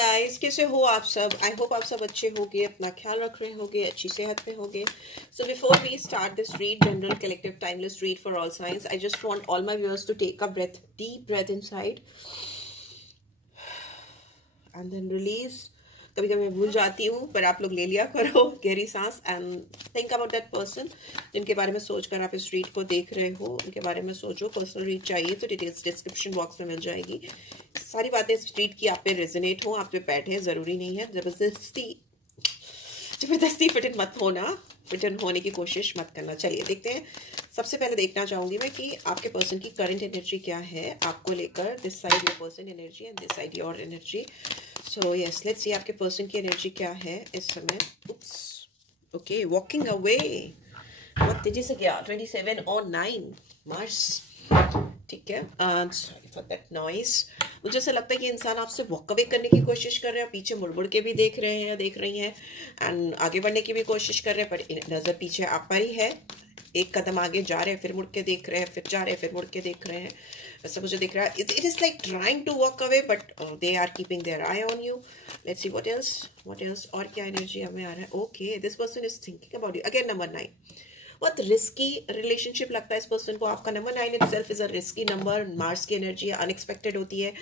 Guys, कैसे हो आप सब? आई होप आप सब अच्छे होगे, अपना ख्याल रख रहे होगे, अच्छी सेहत में होगे. So before we start this read, general collective timeless read for all signs, I just want all my viewers to take a breath, deep breath inside and then release. कभी कभी मैं भूल जाती हूँ, पर आप लोग ले लिया करो गहरी सांस and think about that person जिनके बारे में सोचकर आप इस रीड को देख रहे हो. उनके बारे में सोचो. पर्सनल रीड चाहिए तो डिटेल्स डिस्क्रिप्शन बॉक्स में मिल जाएगी. सारी बातें इस रीड की आप पे रेजोनेट हो, आप पे बैठे. जरूरी नहीं है जबरदस्ती फिटन मत होना, फिटन होने की कोशिश मत करना. चलिए देखते हैं. सबसे पहले देखना चाहूंगी मैं कि आपके पर्सन की करंट एनर्जी क्या है आपको लेकर. This side your person energy and this side your energy. So yes, let's see आपके पर्सन की एनर्जी क्या है इस समय. Okay, walking away. बहुत तेजी से गया. 27 और 9 मार्स. ठीक है. Sorry for that noise. मुझे ऐसा लगता है कि इंसान आपसे वॉक अवे करने की कोशिश कर रहे हैं. पीछे मुड़ मुड़ के भी देख रहे हैं, देख रही हैं, एंड आगे बढ़ने की भी कोशिश कर रहे हैं, पर नजर पीछे आप पर ही है. एक कदम आगे जा रहे हैं, फिर मुड़ के देख रहे हैं, फिर जा रहे हैं, फिर मुड़ के देख रहे हैं. वैसा मुझे दिख रहा है. It is like trying to walk away but they are keeping their eye on you. Let's see what else. और क्या एनर्जी हमें आ रहा है. Okay, this person is thinking about you. Again number 9. बहुत रिस्की रिलेशनशिप लगता है इस पर्सन को. आपका number 9 itself is a risky number. Mars की एनर्जी अनएक्सपेक्टेड होती है.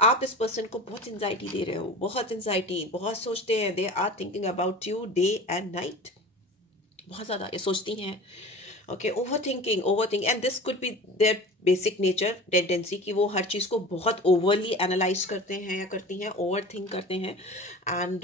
आप इस पर्सन को बहुत एंजाइटी दे रहे हो, बहुत एंजाइटी, बहुत सोचते हैं. They are thinking about you day and night. बहुत ज्यादा ये सोचती हैं. Okay, overthinking and this could be their basic nature tendency कि वो हर चीज को बहुत ओवरली एनालाइज करते हैं या करती हैं, ओवर थिंक करते हैं. And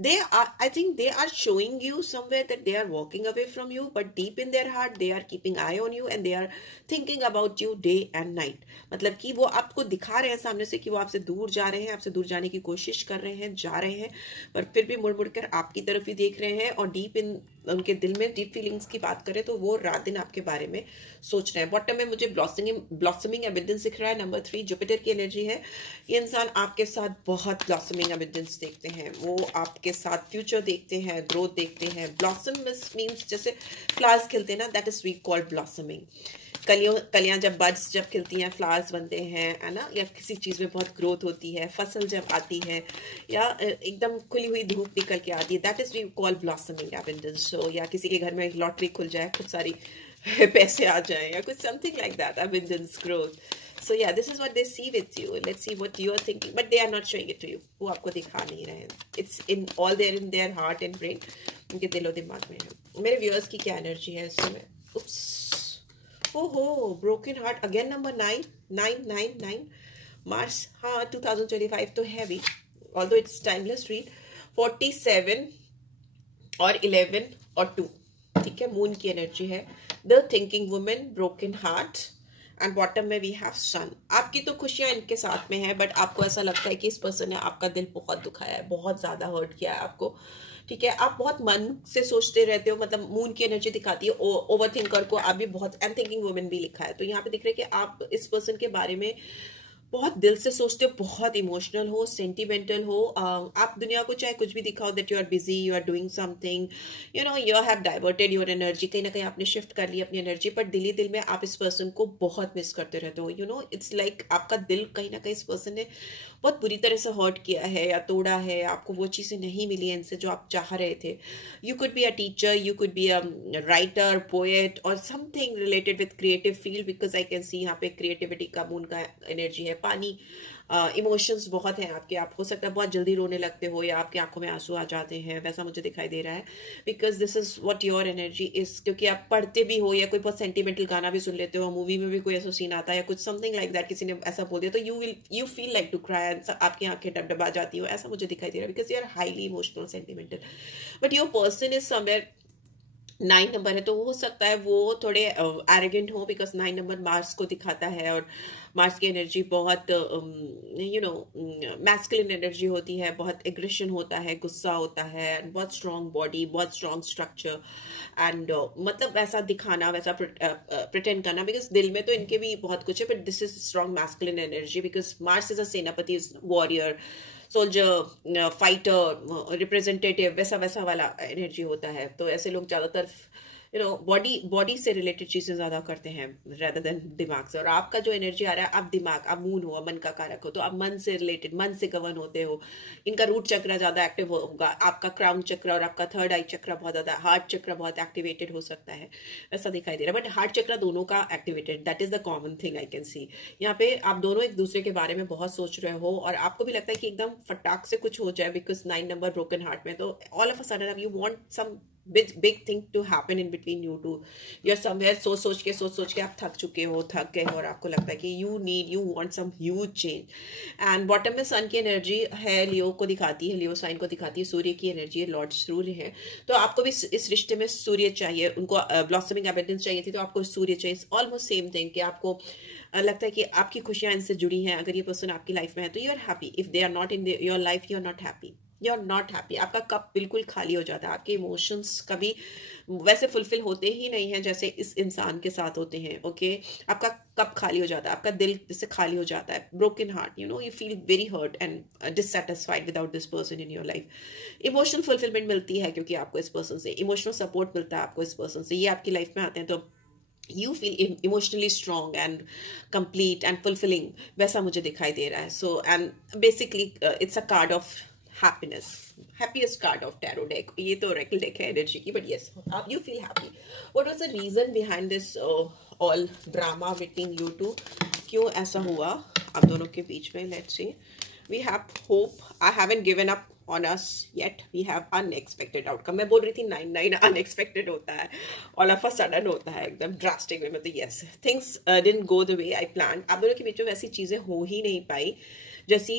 they are, I think they are showing you somewhere that they are walking away from you, but deep in their heart they are keeping eye on you and they are thinking about you day and night. मतलब कि वो आपको दिखा रहे हैं सामने से कि वो आपसे दूर जा रहे हैं, आपसे दूर जाने की कोशिश कर रहे हैं, जा रहे हैं, पर फिर भी मुड़ मुड़ कर आपकी तरफ ही देख रहे हैं. और डीप इन उनके दिल में डीप फीलिंग्स की बात करें तो वो रात दिन आपके बारे में सोच रहे हैं. बॉटम में मुझे ब्लॉसमिंग एबिडेंस दिख रहा है. नंबर 3 जुपिटर की एनर्जी है. ये इंसान आपके साथ बहुत ब्लॉसमिंग एबिडेंस देखते हैं. वो आपके साथ फ्यूचर देखते हैं, ग्रोथ देखते हैं. ब्लॉसम मीन्स जैसे फ्लावर्स खिलते हैं ना, that is we call blossoming. कलियां जब बड्स जब खिलती हैं, फ्लावर्स बनते हैं, है ना, या किसी चीज में बहुत ग्रोथ होती है, फसल जब आती है, या एकदम खुली हुई धूप निकल के आती है, that is we call blossoming evidence. So या किसी के घर में लॉटरी खुल जाए, खूब सारी पैसे आ जाए, या कुछ something like that, abundance growth. So yeah, this is what they see with you. Let's see what you are thinking, but they are not showing it to you. वो आपको दिखा नहीं रहे हैं. It's in all there in their heart and brain. उनके दिलो दिमाग में है. मेरे व्यूअर्स की क्या एनर्जी है इस समय. उप्स, ओहो, broken heart. Again number 9 Mars. हाँ, 2025 तो है भी, ऑल्दो इट्स टाइमलेस रीड. 47 और 11 और 2. ठीक है, मून की एनर्जी है. The thinking women, broken heart, and bottom में वी हैव सन. आपकी तो खुशियां इनके साथ में है, बट आपको ऐसा लगता है कि इस पर्सन ने आपका दिल बहुत दुखाया है, बहुत ज्यादा हर्ट किया है आपको. ठीक है, आप बहुत मन से सोचते रहते हो. मतलब मून की एनर्जी दिखाती है ओवर थिंकर को. आप भी बहुत, एंड थिंकिंग वुमेन भी लिखा है, तो यहाँ पे दिख रहा है कि आप इस पर्सन के बारे में बहुत दिल से सोचते हो, बहुत इमोशनल हो, सेंटिमेंटल हो. आप दुनिया को चाहे कुछ भी दिखाओ that you are busy, you are doing something, you know, you have diverted your energy. कहीं ना कहीं आपने शिफ्ट कर ली अपनी एनर्जी, पर दिल ही दिल में आप इस पर्सन को बहुत मिस करते रहते हो. यू नो, इट्स लाइक आपका दिल कहीं ना कहीं इस पर्सन ने बहुत बुरी तरह से हर्ट किया है या तोड़ा है. आपको वो चीज़ें नहीं मिली इनसे जो आप चाह रहे थे. You could be a teacher, you could be a writer, poet, or something related with creative field, because I can see यहाँ पे क्रिएटिविटी का मून का एनर्जी है. पानी, इमोशंस बहुत हैं आपके. आप हो सकता है बहुत जल्दी रोने लगते हो, या आपकी आंखों में आंसू आ जाते हैं, वैसा मुझे दिखाई दे रहा है. Because this is what your energy is. क्योंकि आप पढ़ते भी हो, या कोई बहुत सेंटिमेंटल गाना भी सुन लेते हो, मूवी में भी कोई ऐसा सीन आता है, या कुछ समथिंग लाइक दैट, किसी ने ऐसा बोल दिया, तो you feel like to cry, आपकी आंखें डबडबा जाती हो, ऐसा मुझे दिखाई दे रहा है. Because you are highly emotional, sentimental, but your person is somewhere. 9 number है, तो हो सकता है वो थोड़े एरोगेंट हो, बिकॉज 9 नंबर मार्स को दिखाता है, और मार्स की एनर्जी बहुत यू नो मैस्कुलिन एनर्जी होती है. बहुत एग्रेशन होता है, गुस्सा होता है, बहुत स्ट्रॉन्ग बॉडी, बहुत स्ट्रॉन्ग स्ट्रक्चर, एंड मतलब वैसा दिखाना, वैसा प्रिटेंड करना. बिकॉज दिल में तो इनके भी बहुत कुछ है, but this is strong masculine energy. Because Mars is a सेनापति, वॉरियर, सोल्जर, फाइटर, रिप्रेजेंटेटिव, वैसा वाला एनर्जी होता है. तो ऐसे लोग ज्यादातर बॉडी से रिलेटेड चीजें ज्यादा करते हैं rather देन दिमाग से। और आपका जो एनर्जी आ रहा है, आप दिमाग, आप मून हो, मन का कारक हो, तो आप मन से रिलेटेड, मन से गवर्न होते हो। इनका रूट चक्र ज्यादा एक्टिव होगा, आपका क्राउन चक्र और आपका थर्ड आई चक्र बहुत ज्यादा, हार्ट चक्र बहुत एक्टिवेटेड हो सकता है, ऐसा दिखाई दे रहा है। बट हार्ट चक्र दोनों का activated, that is the common thing I can see. यहाँ पे आप दोनों एक दूसरे के बारे में बहुत सोच रहे हो और आपको भी लगता है कि एकदम फटाक से कुछ हो जाए, बिकॉज 9 नंबर ब्रोकन हार्ट में, तो all of a sudden you want some big thing to happen in between you two. You're somewhere सोच सोच के आप थक चुके हो, थक गए हो और आपको लगता है कि you want some huge change. And bottom में सन की एनर्जी है, लियो को दिखाती है, लियो साइन को दिखाती है, सूर्य की एनर्जी है, लॉर्ड सूर्य है। तो आपको भी इस रिश्ते में सूर्य चाहिए, उनको ब्लॉसमिंग एबंडेंस चाहिए थी, तो आपको सूर्य चाहिए। ऑलमोस्ट सेम थिंग कि आपको लगता है कि आपकी खुशियां इनसे जुड़ी हैं। अगर ये पर्सन आपकी लाइफ में है तो you are happy, if they are not in your life you are not happy, you are not happy. आपका कप बिल्कुल खाली हो जाता है, आपके इमोशंस कभी वैसे फुलफिल होते ही नहीं हैं जैसे इस इंसान के साथ होते हैं। ओके, आपका कप खाली हो जाता है, आपका दिल जैसे खाली हो जाता है, broken heart, you feel very hurt and dissatisfied without this person in your life. Emotional fulfilment मिलती है क्योंकि आपको इस पर्सन से इमोशनल सपोर्ट मिलता है, आपको इस पर्सन से। ये आपकी लाइफ में आते हैं तो you feel emotionally strong and complete and fulfilling, वैसा मुझे दिखाई दे रहा है। So and basically it's a card of happiness, happiest card of tarot deck। ये तो oracle deck है एनर्जी की, but yes you feel happy। what was the reason behind this all drama between you two? क्यों ऐसा हुआ आप दोनों के बीच में? let's see, we have hope, I haven't given up on us yet, we have unexpected outcome। मैं बोल रही थी 9 unexpected होता है, all of a sudden होता है एकदम ड्रास्टिक वे में। तो yes, things didn't go the way I planned। आप दोनों के बीच में वैसी चीजें हो ही नहीं पाई जैसी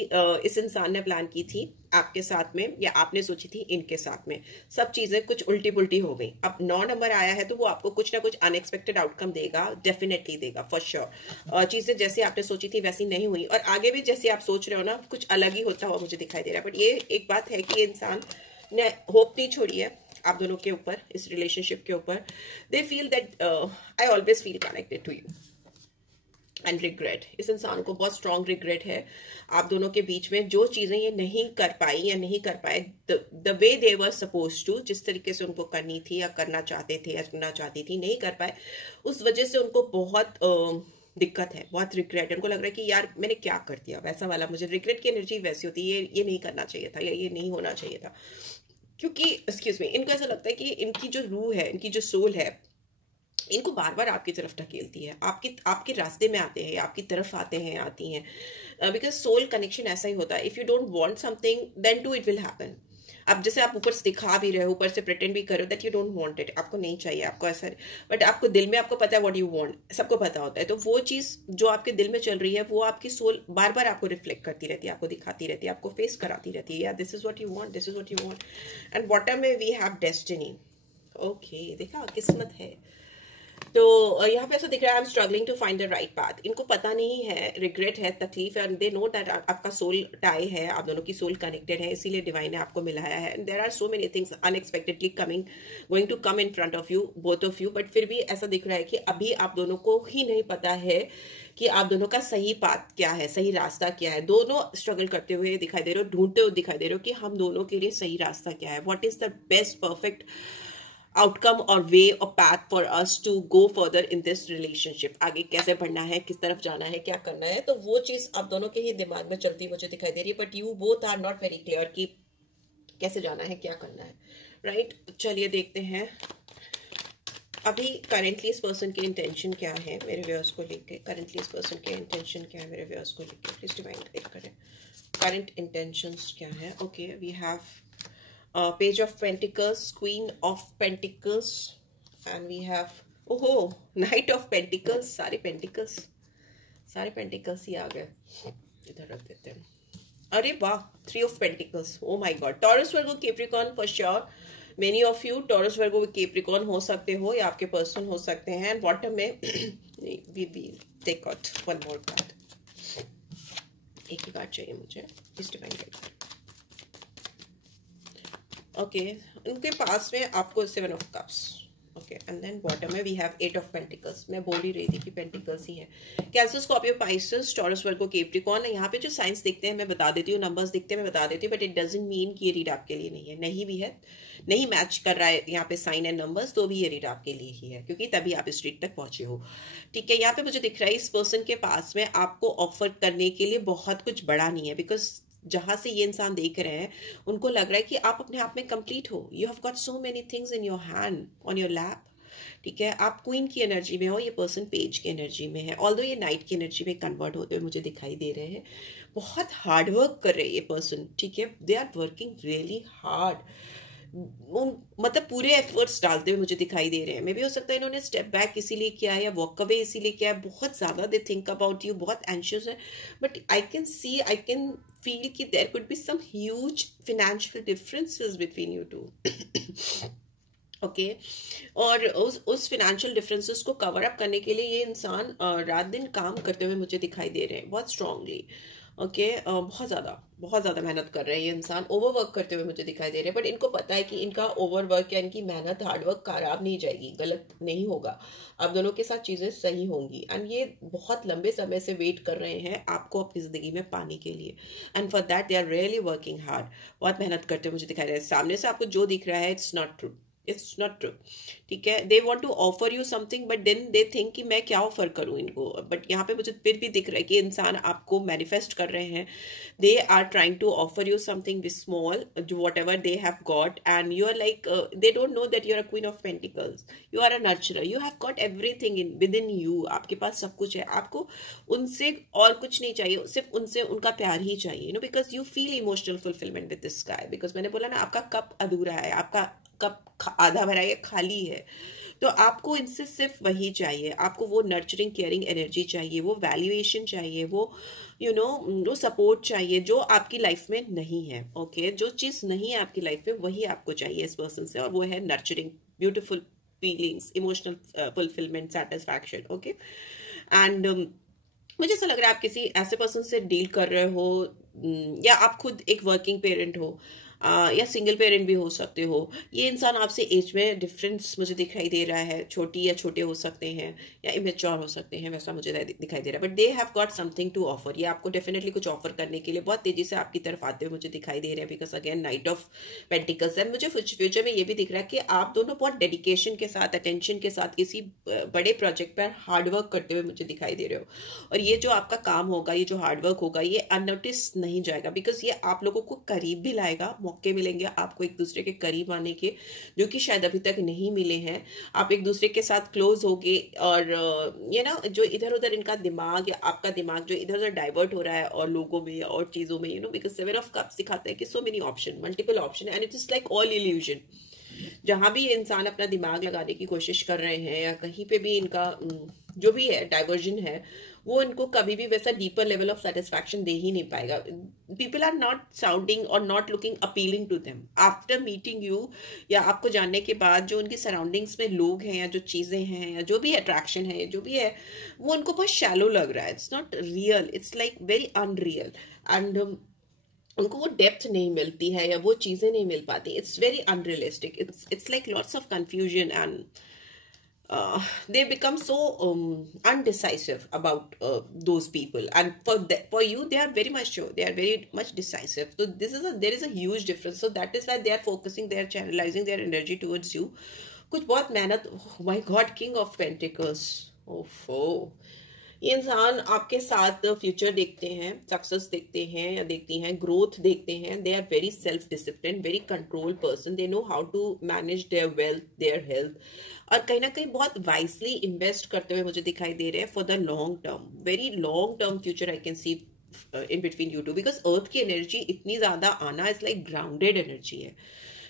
इस इंसान ने प्लान की थी आपके साथ में या आपने सोची थी इनके साथ में। सब चीजें कुछ उल्टी पुल्टी हो गई। अब 9 नंबर आया है तो वो आपको कुछ ना कुछ अनएक्सपेक्टेड आउटकम देगा, डेफिनेटली देगा फॉर श्योर। चीजें जैसे आपने सोची थी वैसी नहीं हुई और आगे भी जैसे आप सोच रहे हो ना कुछ अलग ही होता हुआ मुझे दिखाई दे रहा है। बट ये एक बात है कि इंसान ने होप नहीं छोड़ी है आप दोनों के ऊपर, इस रिलेशनशिप के ऊपर। They feel that I always feel connected to you and regret. इस इंसान को बहुत स्ट्रॉन्ग रिग्रेट है आप दोनों के बीच में, जो चीजें ये नहीं कर पाई या नहीं कर पाए the way they were suppose to, जिस तरीके से उनको करनी थी या करना चाहते थे या करना चाहती थी, नहीं कर पाए, उस वजह से उनको बहुत दिक्कत है, बहुत रिग्रेट है। उनको लग रहा है कि यार मैंने क्या कर दिया, वैसा वाला। मुझे रिग्रेट की एनर्जी वैसी होती है, ये नहीं करना चाहिए था या ये नहीं होना चाहिए था। क्योंकि एक्सक्यूज मी, इनको ऐसा लगता है कि इनकी जो रूह है, इनकी जो सोल है, इनको बार बार आपकी तरफ ढकेलती है, आपके रास्ते में आते हैं, आपकी तरफ आते हैं, आती हैं। बिकॉज सोल कनेक्शन ऐसा ही होता है, if you don't want something then to it will happen. अब जैसे आप ऊपर से दिखा भी रहे हो, ऊपर से प्रिटेंड भी कर रहे हो that you don't want it, आपको नहीं चाहिए, आपको ऐसा, बट आपको दिल में आपको पता है व्हाट यू वांट, सबको पता होता है। तो वो चीज जो आपके दिल में चल रही है वो आपकी सोल बार बार आपको रिफ्लेक्ट करती रहती है, आपको दिखाती रहती है, आपको फेस कराती रहती है, या this is what you want, this is what you want. And bottom में वी हैव डेस्टिनी। ओके, देखा, किस्मत है। तो यहाँ पे ऐसा दिख रहा है I am struggling to find the right path. इनको पता नहीं है, रिग्रेट है, तकलीफ है, एंड दे नो दैट आपका सोल टाई है, आप दोनों की सोल कनेक्टेड है, इसीलिए डिवाइन ने आपको मिलाया है। There are so many things unexpectedly going to come in front of you, both of you. But फिर भी ऐसा दिख रहा है कि अभी आप दोनों को ही नहीं पता है कि आप दोनों का सही पाथ क्या है, सही रास्ता क्या है। दोनों स्ट्रगल करते हुए दिखाई दे रहे हो, ढूंढते हुए दिखाई दे रहे हो कि हम दोनों के लिए सही रास्ता क्या है, what is the best perfect outcome और वे और path for us to go further in this relationship. आगे कैसे बढ़ना है, किस तरफ जाना है, क्या करना है, तो वो चीज आप दोनों के ही दिमाग में चलती मुझे दिखाई दे रही है। But you both are not very clear कि कैसे जाना है, क्या करना है, राइट। चलिए देखते हैं अभी करेंटली इस पर्सन के इंटेंशन क्या है मेरे व्यूअर्स को लेके। करेंटली इस पर्सन के इंटेंशन क्या है मेरे व्यूअर्स को लेके, प्लीज डिवाइन एक करें। करंट इंटेंशंस क्या है? Okay, we have Page of Pentacles, Queen of Pentacles, and we have Knight of Pentacles। सारे पेंटिकल्स ही आ गए, इधर रख देते हैं। अरे वाह, 3 of Pentacles, oh my God। Taurus, Virgo, Capricorn for sure. Many of you taurus, Virgo, Capricorn हो सकते हो या आपके पर्सन हो सकते हैं। बॉटम में we take out one more card, एक ही कार्ड चाहिए मुझे, इस डिवाइन कार्ड। ओके, उनके पास में आपको 7 of Cups। Okay, and then bottom में वी हैव 8 ऑफ पेंटिकल्स। मैं बोल ही रही थी कि पेंटिकल्स ही है। Cancer, Scorpio, Pisces, Taurus, Virgo, Capricorn. यहाँ पे जो साइंस दिखते हैं मैं बता देती हूँ, नंबर्स दिखते हैं मैं बता देती हूँ, बट इट डजंट मीन कि ये रीड आपके लिए नहीं है। नहीं भी है, नहीं मैच कर रहा है यहाँ पे साइन एंड नंबर्स, तो भी ये रीड आपके लिए ही है, क्योंकि तभी आप इस रीड तक पहुंचे हो। ठीक है, यहाँ पे मुझे दिख रहा है इस पर्सन के पास में आपको ऑफर करने के लिए बहुत कुछ बड़ा नहीं है, बिकॉज जहां से ये इंसान देख रहे हैं उनको लग रहा है कि आप अपने आप में कंप्लीट हो। You have got so many things in your hand, on your lap. ठीक है, आप क्वीन की एनर्जी में हो, ये पर्सन पेज की एनर्जी में है। ऑल्दो ये नाइट की एनर्जी में कन्वर्ट होते हुए मुझे दिखाई दे रहे हैं। बहुत हार्ड वर्क कर रहे हैं ये पर्सन। ठीक है, they are working really hard, मतलब पूरे एफर्ट्स डालते हुए मुझे दिखाई दे रहे हैं। मे भी हो सकता है इन्होंने स्टेप बैक इसीलिए किया है या वॉक अवे इसीलिए किया है। बहुत ज्यादा दे थिंक अबाउट यू, बहुत एंशियस है, बट आई कैन फील कि there could be some huge financial differences between you two. Okay, और उस फाइनेंशियल डिफरेंसेस को कवर अप करने के लिए ये इंसान रात दिन काम करते हुए मुझे दिखाई दे रहे हैं, बहुत स्ट्रांगली। ओके, बहुत ज़्यादा मेहनत कर रहे हैं ये इंसान, ओवरवर्क करते हुए मुझे दिखाई दे रहे हैं। बट इनको पता है कि इनका ओवरवर्क या इनकी मेहनत, हार्डवर्क खराब नहीं जाएगी, गलत नहीं होगा। आप दोनों के साथ चीज़ें सही होंगी। एंड ये बहुत लंबे समय से वेट कर रहे हैं आपको अपनी ज़िंदगी में पाने के लिए। And for that they are really working hard, बहुत मेहनत करते हुए मुझे दिखाई दे रहा है। सामने से आपको जो दिख रहा है it's not true, it's not true. ठीक है, they want to offer you something, but then they think कि मैं क्या ऑफर करूँ इनको। बट यहाँ पे मुझे फिर भी दिख रहा है कि इंसान आपको मैनिफेस्ट कर रहे हैं। They are trying to offer you something with small, whatever they have got, and you are like they don't know that you are a queen of pentacles, you are a nurturer, you have got everything in within you. आपके पास सब कुछ है, आपको उनसे और कुछ नहीं चाहिए, सिर्फ उनसे उनका प्यार ही चाहिए। No, because you feel emotional fulfilment with this guy. Because मैंने बोला ना, आपका कप अधूरा है, आपका कप आधा भरा है, खाली है। तो आपको इनसे सिर्फ वही चाहिए, आपको वो नर्चरिंग केयरिंग एनर्जी चाहिए, वो वैल्यूएशन चाहिए, वो वो सपोर्ट चाहिए जो आपकी लाइफ में नहीं है। ओके, जो चीज़ नहीं है आपकी लाइफ में वही आपको चाहिए इस पर्सन से, और वो है nurturing, beautiful feelings, emotional fulfilment, satisfaction. Okay, and मुझे ऐसा लग रहा है आप किसी ऐसे पर्सन से डील कर रहे हो, या आप खुद एक वर्किंग पेरेंट हो, या सिंगल पेरेंट भी हो सकते हो। ये इंसान आपसे एज में डिफरेंस मुझे दिखाई दे रहा है, छोटी या छोटे हो सकते हैं या इमेच्योर हो सकते हैं, वैसा मुझे दिखाई दे रहा है। But they have got something to offer, ये आपको डेफिनेटली कुछ ऑफर करने के लिए बहुत तेजी से आपकी तरफ आते हुए मुझे दिखाई दे रहे हैं। Because again night of pentacles है। मुझे फ्यूचर में ये भी दिख रहा है कि आप दोनों बहुत डेडिकेशन के साथ, अटेंशन के साथ किसी बड़े प्रोजेक्ट पर हार्डवर्क करते हुए मुझे दिखाई दे रहे हो। और ये जो आपका काम होगा, ये जो हार्डवर्क होगा, ये अननोटिस नहीं जाएगा, बिकॉज ये आप लोगों को करीब भी लाएगा, मौके मिलेंगे आपको एक दूसरे के करीब आने के, जो कि शायद अभी तक नहीं मिले हैं। आप एक दूसरे के साथ क्लोज होगे, और ये ना जो इधर उधर इनका दिमाग या आपका दिमाग जो इधर उधर डाइवर्ट हो रहा है और लोगों में और चीजों में, बिकॉज सेवन ऑफ कप्स दिखाता है कि so many option, multiple option, and it is like all illusion. जहां भी इंसान अपना दिमाग लगाने की कोशिश कर रहे हैं या कहीं पे भी इनका जो भी है डाइवर्जन है, वो इनको कभी भी वैसा डीपर लेवल ऑफ सेटिस्फैक्शन दे ही नहीं पाएगा। पीपल आर नॉट साउंडिंग और not looking appealing to them after meeting you, या आपको जानने के बाद जो उनकी सराउंडिंग्स में लोग हैं या जो चीजें हैं या जो भी अट्रैक्शन है, जो भी है, वो उनको बहुत शैलो लग रहा है। It's not real, it's like very unreal, and उनको वो डेप्थ नहीं मिलती है या वो चीजें नहीं मिल पाती। It's very unrealistic, it's like lots of confusion, and they become so undecisive about those people, and for you they are very much sure, they are very much decisive. So there is a huge difference, so that is why they are focusing, they are channelizing their energy towards you. कुछ बहुत मेहनत, oh my god, king of pentacles, ये इंसान आपके साथ future देखते हैं, success देखते हैं या देखती हैं, ग्रोथ देखते हैं। They are very self discipline, very control person, they know how to manage their wealth, their health, और कहीं ना कहीं बहुत वाइजली इन्वेस्ट करते हुए मुझे दिखाई दे रहे हैं for the long term, very long term future I can see in between you two. Because earth की एनर्जी इतनी ज्यादा आना इज लाइक ग्राउंडेड एनर्जी है।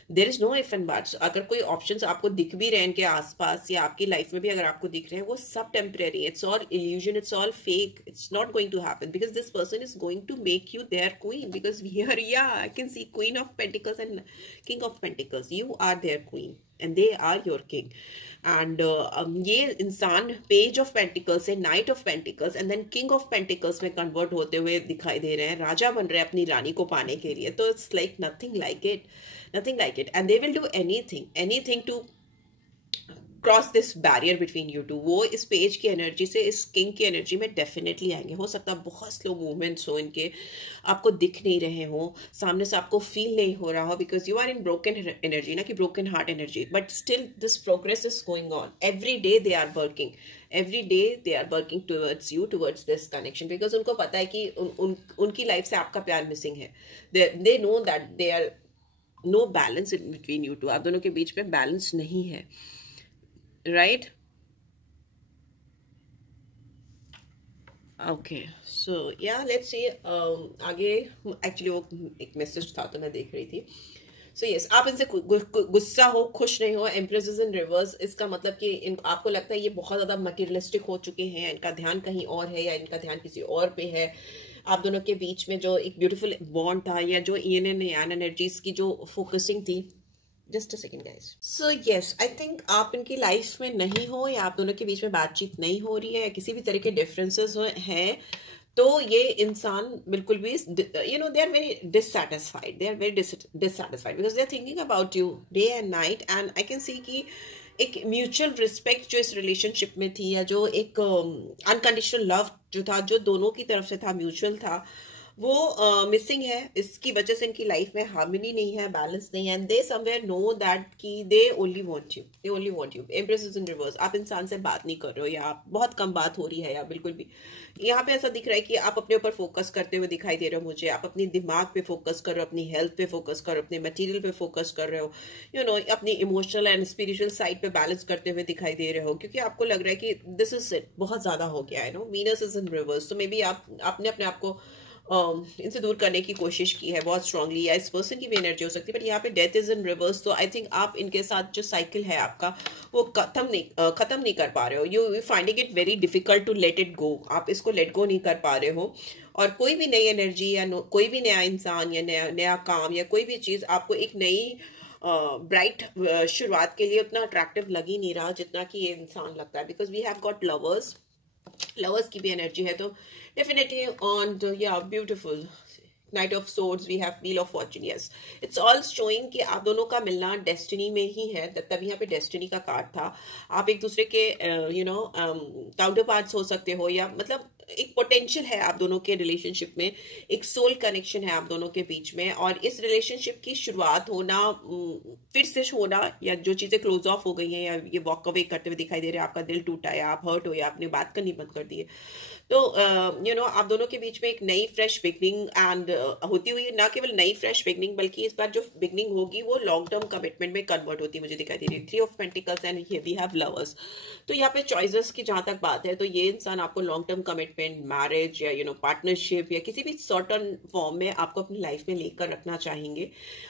There is no if and buts. अगर कोई ऑप्शंस आपको दिख भी रहे हैं इनके आसपास या आपकी लाइफ में भी अगर आपको दिख रहे हैं, वो सब temporary, it's all illusion, it's all fake, it's not going to happen, because this person is going to make you their queen. Because here I can see queen of pentacles and king of pentacles, you are their queen and they are your king. And ये इंसान page of pentacles से knight of pentacles and then king of pentacles में convert होते हुए दिखाई दे रहे हैं, राजा बन रहे हैं अपनी रानी को पाने के लिए। तो it's like nothing like it, nothing like it, and they will do anything to cross this barrier between you two, वो इस पेज की एनर्जी से इस किंग की एनर्जी में डेफिनेटली आएंगे। हो सकता है बहुत स्लो मूवमेंट्स हो इनके, आपको दिख नहीं रहे हो, सामने से आपको फील नहीं हो रहा हो, because you are in broken energy, ना कि broken heart energy, but still this progress is going on. Every day they are working, every day they are working towards you, towards this connection, because उनको पता है कि उनकी life से आपका प्यार मिसिंग है। They know that they are no balance in between you two, आप दोनों के बीच में बैलेंस नहीं है, राइट? ओके, सो या लेट्स सी आगे। एक्चुअली वो एक मैसेज था तो मैं देख रही थी। सो यस, आप इनसे गुस्सा हो, खुश नहीं हो, एम्प्रेस इज इन रिवर्स, इसका मतलब कि आपको लगता है ये बहुत ज्यादा मटेरियलिस्टिक हो चुके हैं, इनका ध्यान कहीं और है या इनका ध्यान किसी और पे है। आप दोनों के बीच में जो एक ब्यूटीफुल बॉन्ड था या जो इन एंड यान एनर्जीज की जो फोकसिंग थी, just a second guys. So yes, I think आप इनकी लाइफ में नहीं हो या आप दोनों के बीच में बातचीत नहीं हो रही है या किसी भी तरह के डिफरेंसेस हैं, तो ये इंसान बिल्कुल भी they are very dissatisfied, they are very dissatisfied because they are thinking about you day and night. And I can see कि एक म्यूचुअल रिस्पेक्ट जो इस रिलेशनशिप में थी, या जो एक अनकंडीशनल लव जो था, जो दोनों की तरफ से था, म्यूचुअल था, वो मिसिंग है। इसकी वजह से इनकी लाइफ में हार्मनी नहीं है, बैलेंस नहीं है, and they somewhere know that कि they only want you. Empress is in reverse, आप इंसान से बात नहीं कर रहे हो या बहुत कम बात हो रही है या बिल्कुल भी। यहाँ पे ऐसा दिख रहा है कि आप अपने ऊपर फोकस करते हुए दिखाई दे रहे हो मुझे, आप अपनी दिमाग पे फोकस कर रहे हो, अपनी हेल्थ पे फोकस कर रहे हो, अपने मटेरियल पे फोकस कर रहे हो, अपनी इमोशनल एंड स्पिरिचुअल साइड पे बैलेंस करते हुए दिखाई दे रहे हो, क्योंकि आपको लग रहा है कि दिस इज इट, बहुत ज्यादा हो गया है। वीनस इज इन रिवर्स, तो मे बी आपने अपने आप को इनसे दूर करने की कोशिश की है बहुत स्ट्रांगली, या इस पर्सन की भी एनर्जी हो सकती है, बट यहाँ पे डेथ इज इन रिवर्स। तो आई थिंक आप इनके साथ जो साइकिल है आपका, वो खत्म नहीं कर पा रहे हो। You finding it very difficult to let it go, आप इसको लेट गो नहीं कर पा रहे हो। और कोई भी नई एनर्जी या कोई भी नया इंसान या नया काम या कोई भी चीज आपको एक नई ब्राइट शुरुआत के लिए उतना अट्रैक्टिव लग ही नहीं रहा जितना कि ये इंसान लगता है, because we have got lovers की भी एनर्जी है, तो डेफिनेटली ऑन या beautiful knight of swords we have wheel of fortune. Yes, it's all showing कि आप दोनों का मिलना डेस्टिनी में ही है, तब यहाँ पे डेस्टिनी का कार्ड था। आप एक दूसरे के काउंटर पार्ट्स हो सकते हो, या मतलब एक पोटेंशियल है आप दोनों के रिलेशनशिप में, एक सोल कनेक्शन है आप दोनों के बीच में, और इस रिलेशनशिप की शुरुआत होना, फिर से होना, या जो चीजें क्लोज ऑफ हो गई हैं या ये वॉक अवे करते हुए दिखाई दे रहे हैं, आपका दिल टूटा है, आप हर्ट हो या आपने बात करनी बंद कर दी है, तो आप दोनों के बीच में एक नई फ्रेश बिगनिंग एंड होती हुई, ना केवल नई फ्रेश बिगनिंग बल्कि इस बार जो बिगनिंग होगी वो लॉन्ग टर्म कमिटमेंट में कन्वर्ट होती मुझे दिखाई दे रही है। 3 of pentacles and we have lovers. तो यहाँ पे चॉइसेस की जहां तक बात है, तो ये इंसान आपको लॉन्ग टर्म कमिटमेंट, मैरिज या पार्टनरशिप या किसी भी सर्टेन फॉर्म में आपको अपनी लाइफ में लेकर रखना चाहेंगे।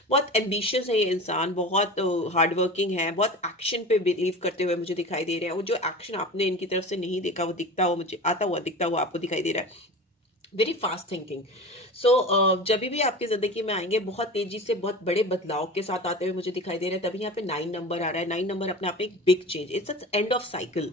बहुत एम्बिशियस है ये इंसान, बहुत हार्डवर्किंग है, बहुत एक्शन पे बिलीव करते हुए मुझे दिखाई दे रहे हैं। वो जो एक्शन आपने इनकी तरफ से नहीं देखा, वो दिखता हुआ मुझे आता हुआ दिखता हुआ आपको दिखाई दे रहा है। Very fast thinking. सो जब भी आपकी जिंदगी में आएंगे बहुत तेजी से बहुत बड़े बदलाव के साथ आते हुए मुझे दिखाई दे रहा है। तभी यहाँ पे 9 नंबर आ रहा है। 9 नंबर अपने आप में एक big change, it's end of cycle.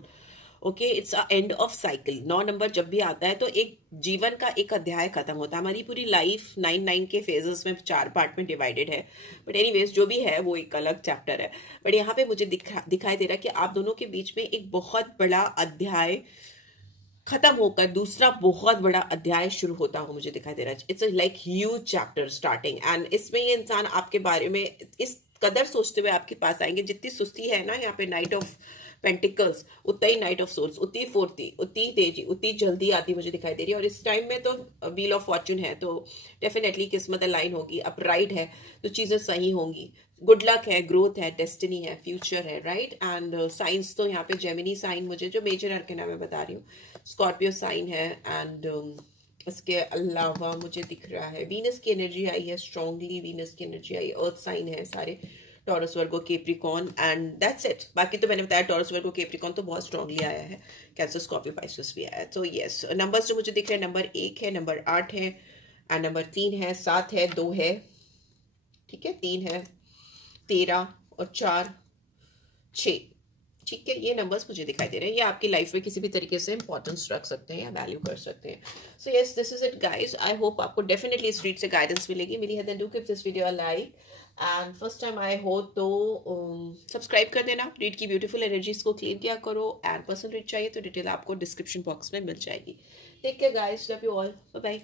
Okay, it's a end of cycle. 9 number जब भी आता है तो एक जीवन का एक अध्याय खत्म होता है। हमारी पूरी लाइफ 9 के फेजेस में 4 पार्ट में डिवाइडेड है, बट एनीवेज जो भी है वो एक अलग चैप्टर है। बट यहाँ पे मुझे दिखाई दे रहा है कि आप दोनों के बीच में एक बहुत बड़ा अध्याय खत्म होकर दूसरा बहुत बड़ा अध्याय शुरू होता हुआ मुझे दिखाई दे रहा है। It's like huge chapter starting, and इसमें ये इंसान आपके बारे में इस कदर सोचते हुए आपके पास आएंगे। जितनी सुस्ती है ना यहाँ पे नाइट ऑफ पेंटिकल्स, उतना ही नाइट ऑफ सोर्स, उतनी फुर्ती, उतनी तेजी, उतनी जल्दी आती मुझे दिखाई दे रही है। और इस टाइम में तो व्हील ऑफ फॉर्चून है, तो डेफिनेटली किस्मत अलाइन होगी, अपराइट है तो चीजें सही होंगी, गुड लक है, ग्रोथ है, डेस्टिनी है, फ्यूचर है, राइट। एंड साइंस तो यहाँ पे जेमिनी साइन मुझे जो मेजर अर्कना मैं बता रही हूँ, स्कॉर्पियो साइन है। एंड इसके अलावा मुझे दिख रहा है वीनस की एनर्जी आई है, स्ट्रांगली वीनस की एनर्जी आई, अर्थ साइन है सारे, taurus Virgo Capricorn, and that's it. बाकी तो मैंने बताया टॉरस वर्गो कैप्रिकॉर्न तो बहुत स्ट्रांगली आया है, कैंसर स्कॉर्पियो पाइसेस भी आया है। तो यस, नंबर्स जो मुझे दिख रहे हैं, नंबर 1 है, नंबर 8 है, एंड नंबर 3 है, 7 है, 2 है, ठीक है, 3 है, 13 और 4, 6, ठीक है। ये नंबर्स मुझे दिखाई दे रहे हैं। ये आपकी लाइफ में किसी भी तरीके से इंपॉर्टेंस रख सकते हैं या वैल्यू कर सकते हैं। So yes, this is it guys. I hope आपको डेफिनेटली इस रीड से गाइडेंस मिलेगी, मिली है। Then do give this video a like and first time आए हो तो सब्सक्राइब कर देना। रीड की ब्यूटीफुल एनर्जीज को क्लीन किया करो। एंड पर्सनल रीड चाहिए तो डिटेल आपको डिस्क्रिप्शन बॉक्स में मिल जाएगी। Take care guys, love you all, bye bye.